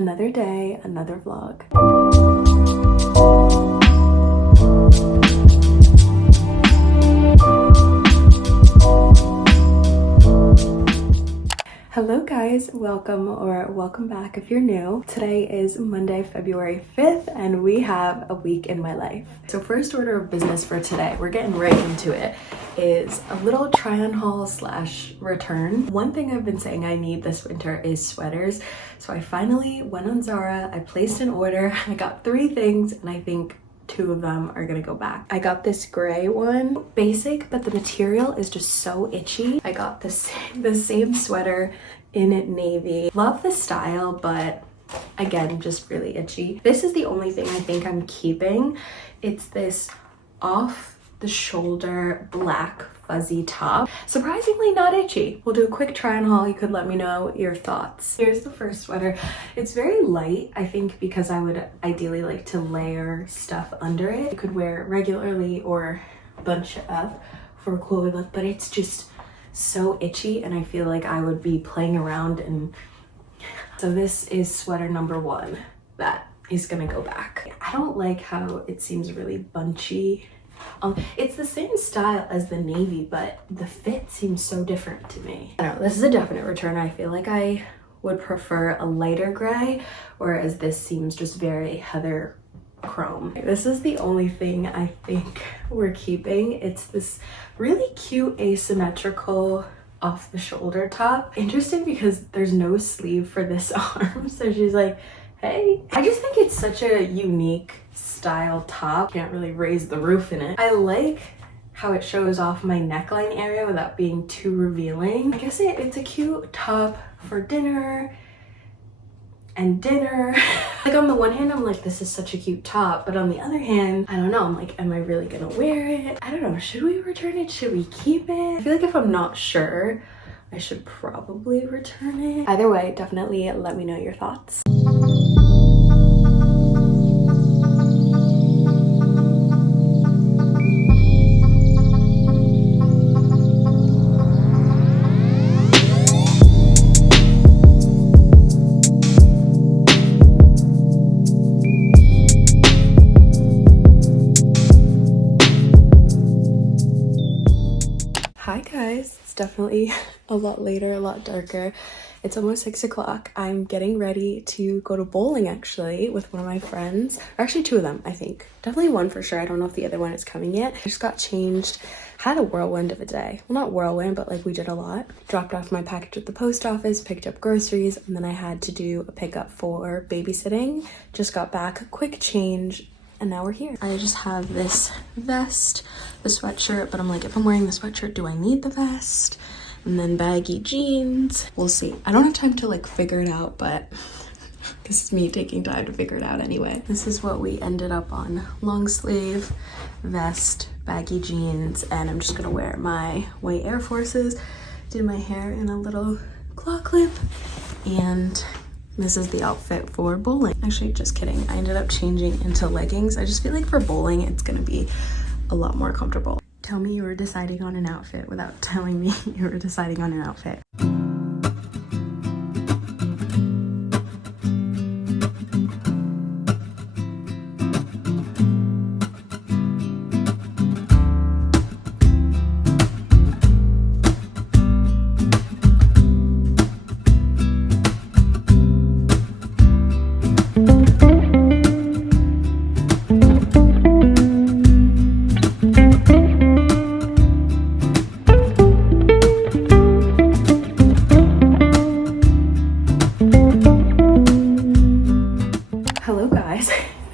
Another day, another vlog. Hello guys, welcome back if you're new. Today is Monday, February 5th, and we have a week in my life. So first order of business for today, we're getting right into it, is a little try-on haul slash return. One thing I've been saying I need this winter is sweaters. So I finally went on Zara, I placed an order, I got 3 things, and I think 2 of them are gonna go back. I got this gray one, basic, but the material is just so itchy. I got the same sweater in navy. Love the style, but again, just really itchy. This is the only thing I think I'm keeping. It's this off the shoulder black fuzzy top. Surprisingly not itchy. We'll do a quick try on haul. You could let me know your thoughts. Here's the first sweater. It's very light, I think, because I would ideally like to layer stuff under it. You could wear it regularly or bunch it up for a cooler look, but it's just so itchy and I feel like I would be playing around. And so this is sweater number 1 that is gonna go back. I don't like how it seems really bunchy. It's the same style as the navy, but the fit seems so different to me. I don't know, this is a definite return. I feel like I would prefer a lighter gray, whereas this seems just very heather chrome. This is the only thing I think we're keeping. It's this really cute asymmetrical off the shoulder top. Interesting because there's no sleeve for this arm, so she's like, hey. I just think it's such a unique style top. Can't really raise the roof in it. I like how it shows off my neckline area without being too revealing. I guess it's a cute top for dinner and dinner. Like on the one hand, I'm like, this is such a cute top, but on the other hand, I don't know, I'm like, am I really gonna wear it? I don't know, should we return it? Should we keep it? I feel like if I'm not sure, I should probably return it. Either way, definitely let me know your thoughts. Hi guys, it's definitely a lot later, a lot darker. It's almost 6 o'clock. I'm getting ready to go to bowling actually with one of my friends. Or actually 2 of them, I think. Definitely one for sure. I don't know if the other one is coming yet. I just got changed. Had a whirlwind of a day. Well, not whirlwind, but like we did a lot. Dropped off my package at the post office, picked up groceries, and then I had to do a pickup for babysitting. Just got back, quick change, and now we're here. I just have this vest, the sweatshirt, but I'm like, if I'm wearing the sweatshirt, do I need the vest? And then baggy jeans. We'll see. I don't have time to like figure it out, but this is me taking time to figure it out anyway. This is what we ended up on. Long sleeve, vest, baggy jeans, and I'm just gonna wear my white Air Forces. Did my hair in a little claw clip, and this is the outfit for bowling. Actually, just kidding. I ended up changing into leggings. I just feel like for bowling, it's gonna be a lot more comfortable. Tell me you were deciding on an outfit without telling me you were deciding on an outfit.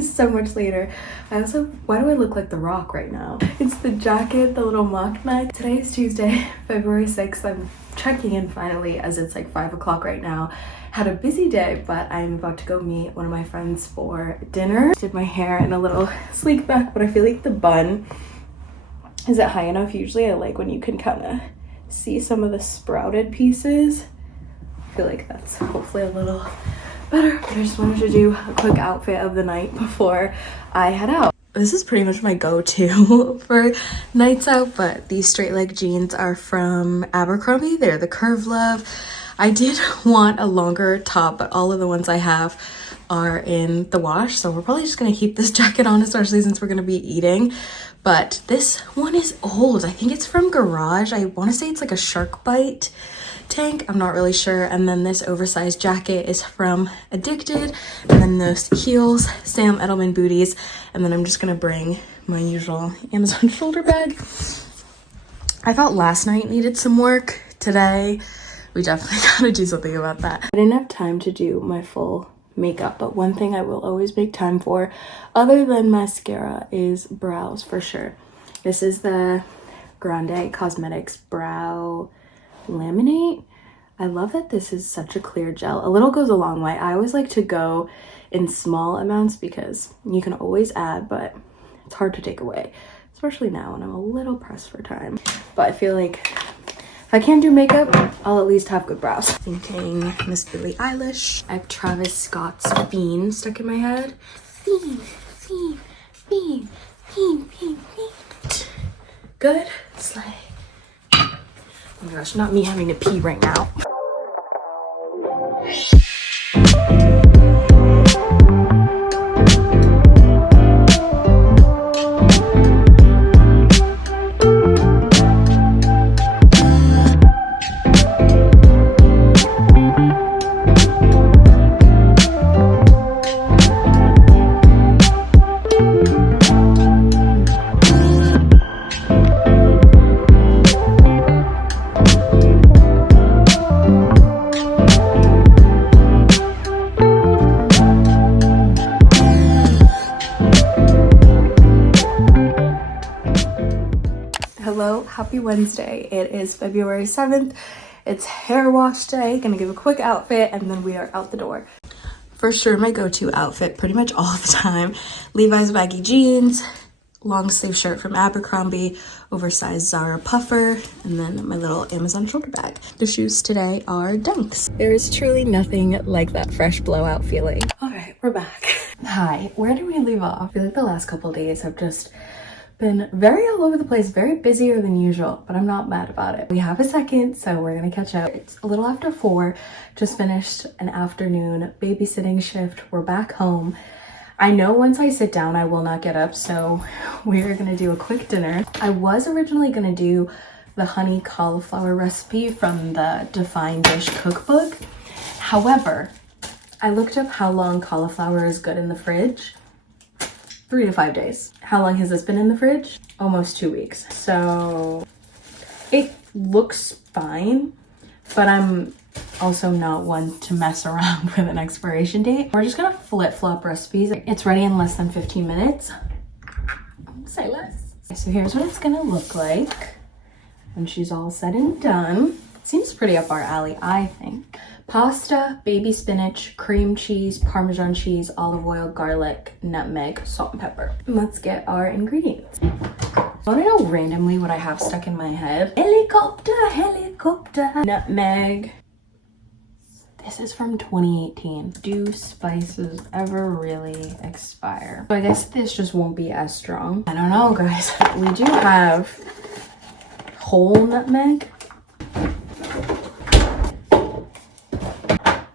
So much later. Why do I look like The Rock right now? It's the jacket, the little mock neck. Today is Tuesday, February 6th. I'm checking in finally as it's like 5 o'clock right now. Had a busy day, but I'm about to go meet one of my friends for dinner. Did my hair in a little sleek back, but I feel like the bun isn't high enough. Usually I like when you can kind of see some of the sprouted pieces. I feel like that's hopefully a little better, but I just wanted to do a quick outfit of the night before I head out. This is pretty much my go-to for nights out, but these straight leg jeans are from Abercrombie. They're the Curve Love. I did want a longer top, but all of the ones I have are in the wash, so we're probably just gonna keep this jacket on, especially since we're gonna be eating. But this one is old. I think it's from Garage. I want to say it's like a shark bite tank. I'm not really sure. And then this oversized jacket is from Addicted. And then those heels, Sam Edelman booties. And then I'm just gonna bring my usual Amazon shoulder bag. I thought last night needed some work. Today, we definitely gotta do something about that. I didn't have time to do my full makeup, but one thing I will always make time for, other than mascara, is brows for sure. This is the Grande Cosmetics Brow Laminate. I love that this is such a clear gel. A little goes a long way. I always like to go in small amounts because you can always add, but it's hard to take away, especially now when I'm a little pressed for time. But I feel like if I can't do makeup, I'll at least have good brows. Thinking Miss Billie Eilish. I have Travis Scott's Fiend stuck in my head. Fiend, fiend, fiend, fiend, fiend, fiend. Good? Slay. Oh my gosh, not me having to pee right now. Hello, happy Wednesday. It is February 7th. It's hair wash day. Gonna give a quick outfit and then we are out the door. For sure, my go-to outfit pretty much all the time. Levi's baggy jeans, long sleeve shirt from Abercrombie, oversized Zara puffer, and then my little Amazon shoulder bag. The shoes today are Dunks. There is truly nothing like that fresh blowout feeling. All right, we're back. Hi, where did we leave off? I feel like the last couple days have just been very all over the place, very busier than usual, but I'm not mad about it. We have a second, so we're gonna catch up. It's a little after 4, just finished an afternoon babysitting shift. We're back home. I know once I sit down, I will not get up, so we're gonna do a quick dinner. I was originally gonna do the honey cauliflower recipe from the Define Dish cookbook. However, I looked up how long cauliflower is good in the fridge. 3 to 5 days. How long has this been in the fridge? Almost 2 weeks. So it looks fine, but I'm also not one to mess around with an expiration date. We're just gonna flip-flop recipes. It's ready in less than 15 minutes. Say less. So here's what it's gonna look like when she's all said and done. Seems pretty up our alley, I think. Pasta, baby spinach, cream cheese, Parmesan cheese, olive oil, garlic, nutmeg, salt and pepper. Let's get our ingredients. I want to know randomly what I have stuck in my head. Helicopter, helicopter. Nutmeg. This is from 2018. Do spices ever really expire? So I guess this just won't be as strong. I don't know, guys. We do have whole nutmeg.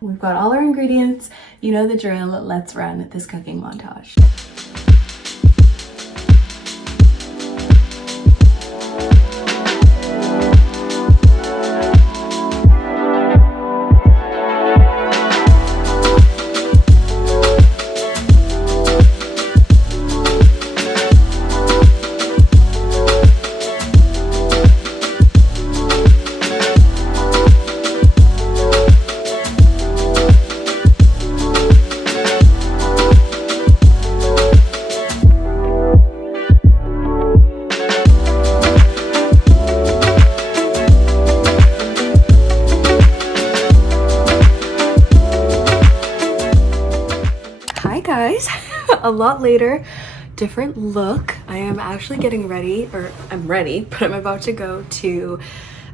We've got all our ingredients. You know the drill. Let's run this cooking montage. A lot later, different look. I am actually getting ready, or I'm ready, but I'm about to go to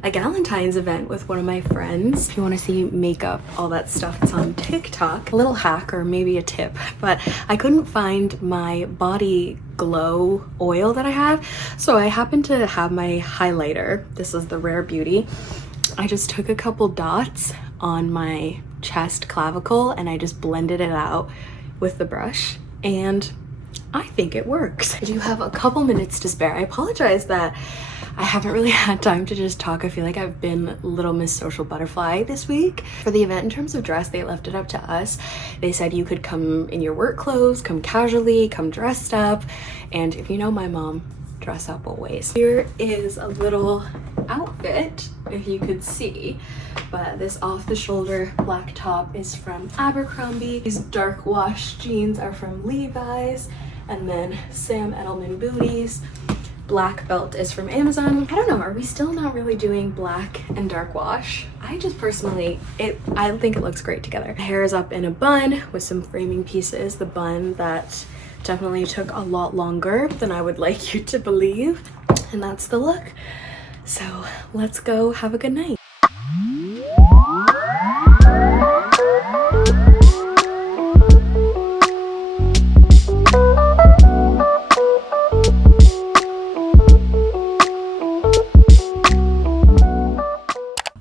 a Galentine's event with one of my friends. If you want to see makeup, all that stuff, it's on TikTok. A little hack or maybe a tip, but I couldn't find my body glow oil that I have, so I happened to have my highlighter. This is the Rare Beauty. I just took a couple dots on my chest clavicle and I just blended it out with the brush, and I think it works. I do have a couple minutes to spare. I apologize that I haven't really had time to just talk. I feel like I've been Little Miss Social Butterfly this week. For the event, in terms of dress, they left it up to us. They said you could come in your work clothes, come casually, come dressed up, and if you know my mom, dress up always. Here is a little outfit, if you could see, but this off-the-shoulder black top is from Abercrombie. These dark wash jeans are from Levi's, and then Sam Edelman booties. Black belt is from Amazon. I don't know, are we still not really doing black and dark wash? I just personally, I think it looks great together. Hair is up in a bun with some framing pieces. The bun that definitely took a lot longer than I would like you to believe. And that's the look. So let's go have a good night.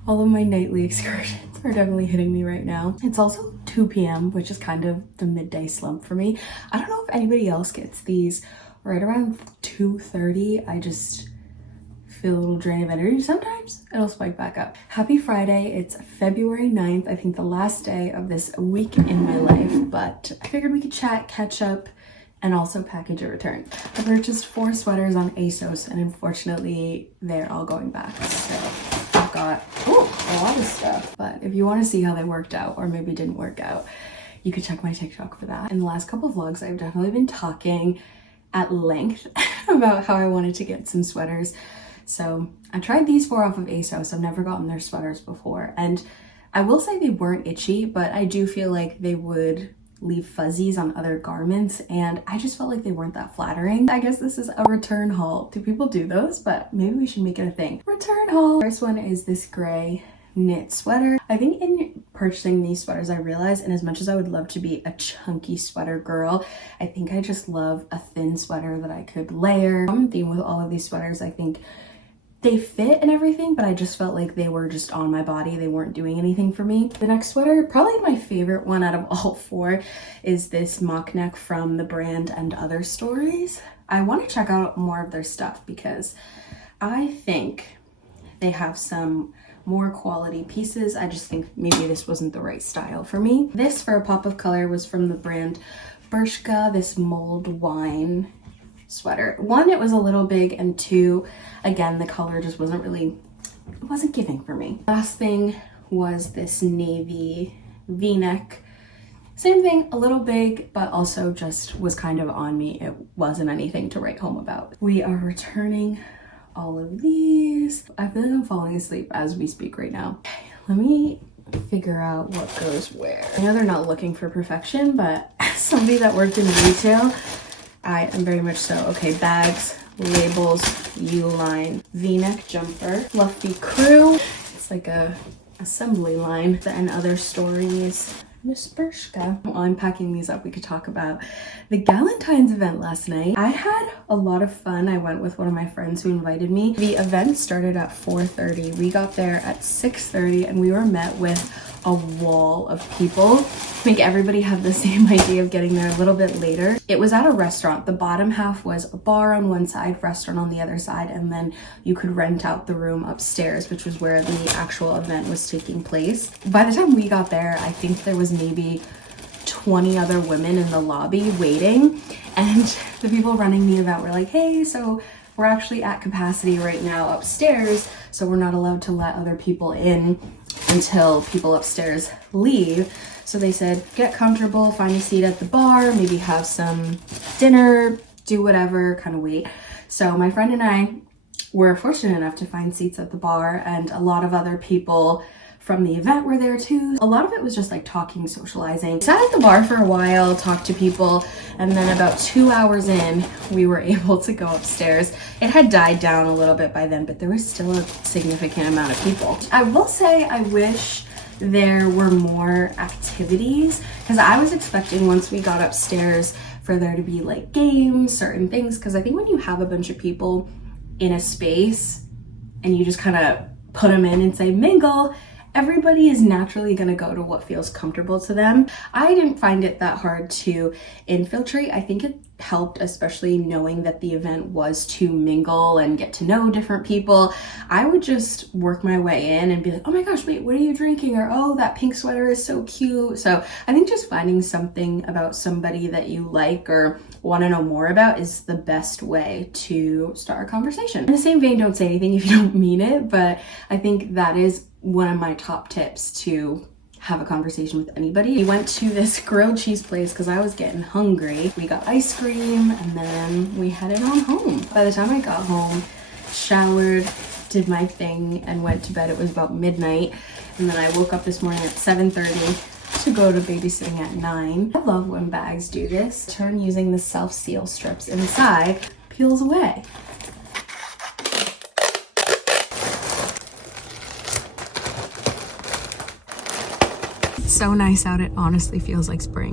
All of my nightly excursions are definitely hitting me right now. It's also 2 p.m., which is kind of the midday slump for me. I don't know if anybody else gets these right around 2:30. I just feel a little drain of energy. Sometimes it'll spike back up. Happy Friday. It's February 9th. I think the last day of this week in my life, but I figured we could chat, catch up, and also package a return. I purchased 4 sweaters on ASOS, and unfortunately they're all going back. So I've got a lot of stuff, but if you want to see how they worked out or maybe didn't work out, you could check my TikTok for that. In the last couple of vlogs, I've definitely been talking at length about how I wanted to get some sweaters. So I tried these 4 off of ASOS. I've never gotten their sweaters before, and I will say they weren't itchy, but I do feel like they would leave fuzzies on other garments, and I just felt like they weren't that flattering. I guess this is a return haul. Do people do those? But maybe we should make it a thing. Return haul. First one is this gray knit sweater. I think in purchasing these sweaters, I realized, and as much as I would love to be a chunky sweater girl, I think I just love a thin sweater that I could layer. Common theme with all of these sweaters, I think they fit and everything, but I just felt like they were just on my body. They weren't doing anything for me. The next sweater, probably my favorite one out of all 4, is this mock neck from the brand And Other Stories. I want to check out more of their stuff because I think they have some more quality pieces. I just think maybe this wasn't the right style for me. This, for a pop of color, was from the brand Bershka, this mulled wine sweater. 1, it was a little big, and 2, again, the color just wasn't giving for me. Last thing was this navy v-neck. Same thing, a little big, but also just was kind of on me. It wasn't anything to write home about. We are returning all of these. I feel like I'm falling asleep as we speak right now. Okay, let me figure out what goes where. I know they're not looking for perfection, but as somebody that worked in retail, I am very much so. Okay, bags, labels, U-line, v-neck jumper, fluffy crew. It's like a assembly line. And Other Stories, Miss Bershka. While I'm packing these up, we could talk about the Galentine's event last night. I had a lot of fun. I went with one of my friends who invited me. The event started at 4:30. We got there at 6:30, and we were met with a wall of people. I think everybody had the same idea of getting there a little bit later. It was at a restaurant. The bottom half was a bar on one side, restaurant on the other side, and then you could rent out the room upstairs, which was where the actual event was taking place. By the time we got there, I think there was maybe 20 other women in the lobby waiting, and the people running the event were like, hey, so we're actually at capacity right now upstairs, so we're not allowed to let other people in until people upstairs leave. So they said, get comfortable, find a seat at the bar, maybe have some dinner, do whatever, kind of wait. So my friend and I were fortunate enough to find seats at the bar, and a lot of other people from the event were there too. A lot of it was just like talking, socializing. Sat at the bar for a while, talked to people, and then about 2 hours in, we were able to go upstairs. It had died down a little bit by then, but there was still a significant amount of people. I will say I wish there were more activities, because I was expecting once we got upstairs for there to be like games, certain things, because I think when you have a bunch of people in a space and you just kind of put them in and say mingle, everybody is naturally going to go to what feels comfortable to them. I didn't find it that hard to infiltrate. I think it helped, especially knowing that the event was to mingle and get to know different people. I would just work my way in and be like, oh my gosh, wait, what are you drinking? Or, oh, that pink sweater is so cute. So I think just finding something about somebody that you like or want to know more about is the best way to start a conversation. In the same vein, don't say anything if you don't mean it, but I think that is one of my top tips to have a conversation with anybody. We went to this grilled cheese place because I was getting hungry. We got ice cream and then we headed on home. By the time I got home, showered, did my thing, and went to bed, it was about midnight. And then I woke up this morning at 7:30 to go to babysitting at 9. I love when bags do this. Turn using the self-seal strips inside, peels away. So nice out, it honestly feels like spring.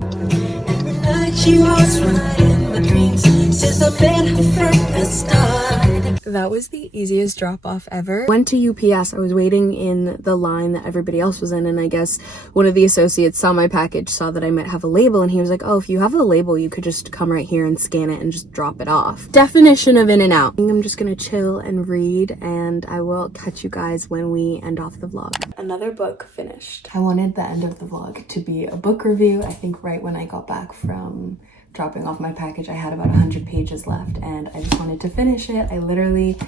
That was the easiest drop off ever. Went to UPS. I was waiting in the line that everybody else was in, and I guess one of the associates saw my package, saw that I might have a label, and he was like, oh, if you have the label, you could just come right here and scan it and just drop it off. Definition of in and out. I think I'm just gonna chill and read, and I will catch you guys when we end off the vlog. Another book finished. I wanted the end of the vlog to be a book review. I think right when I got back from dropping off my package, I had about 100 pages left and I just wanted to finish it. I literally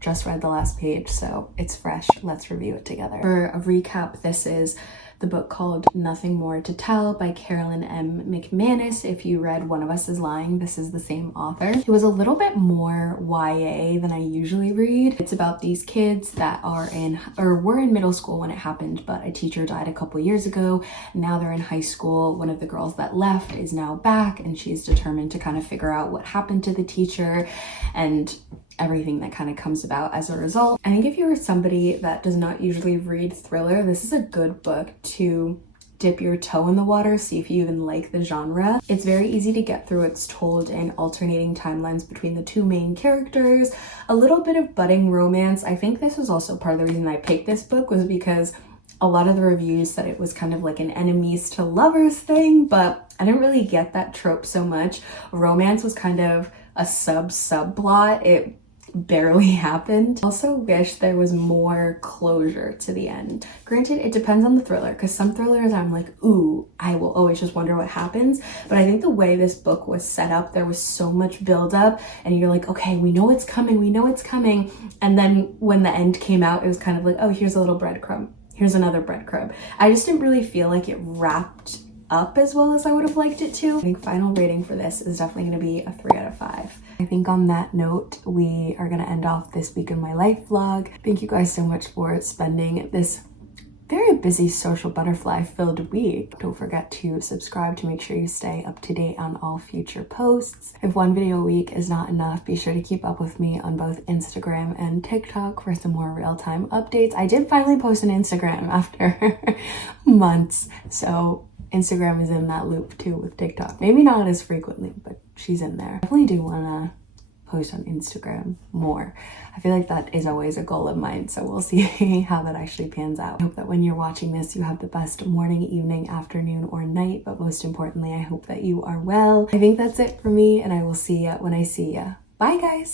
just read the last page, so it's fresh. Let's review it together. For a recap, this is the book called Nothing More to Tell by Carolyn M. McManus. If you read One of Us is Lying, this is the same author. It was a little bit more YA than I usually read. It's about these kids that are were in middle school when it happened, but a teacher died a couple years ago. Now they're in high school. One of the girls that left is now back, and she's determined to kind of figure out what happened to the teacher and everything that kind of comes about as a result. I think if you're somebody that does not usually read thriller, this is a good book to dip your toe in the water, see if you even like the genre. It's very easy to get through. It's told in alternating timelines between the two main characters, a little bit of budding romance. I think this was also part of the reason I picked this book, was because a lot of the reviews said it was kind of like an enemies to lovers thing, but I didn't really get that trope so much. Romance was kind of a subplot. It barely happened. Also wish there was more closure to the end. Granted, it depends on the thriller, because some thrillers I'm like, ooh, I will always just wonder what happens. But I think the way this book was set up, there was so much buildup and you're like, okay, we know it's coming, we know it's coming. And then when the end came out, it was kind of like, oh, here's a little breadcrumb. Here's another breadcrumb. I just didn't really feel like it wrapped up as well as I would have liked it to. I think final rating for this is definitely going to be a 3 out of 5. I think on that note, we are going to end off this week in my life vlog. Thank you guys so much for spending this very busy social butterfly filled week. Don't forget to subscribe to make sure you stay up to date on all future posts. If one video a week is not enough, be sure to keep up with me on both Instagram and TikTok for some more real-time updates. I did finally post an Instagram after months, so Instagram is in that loop too with TikTok. Maybe not as frequently, but she's in there. Definitely do want to post on Instagram more. I feel like that is always a goal of mine, so we'll see how that actually pans out. I hope that when you're watching this, you have the best morning, evening, afternoon, or night, but most importantly, I hope that you are well. I think that's it for me, and I will see ya when I see ya. Bye, guys!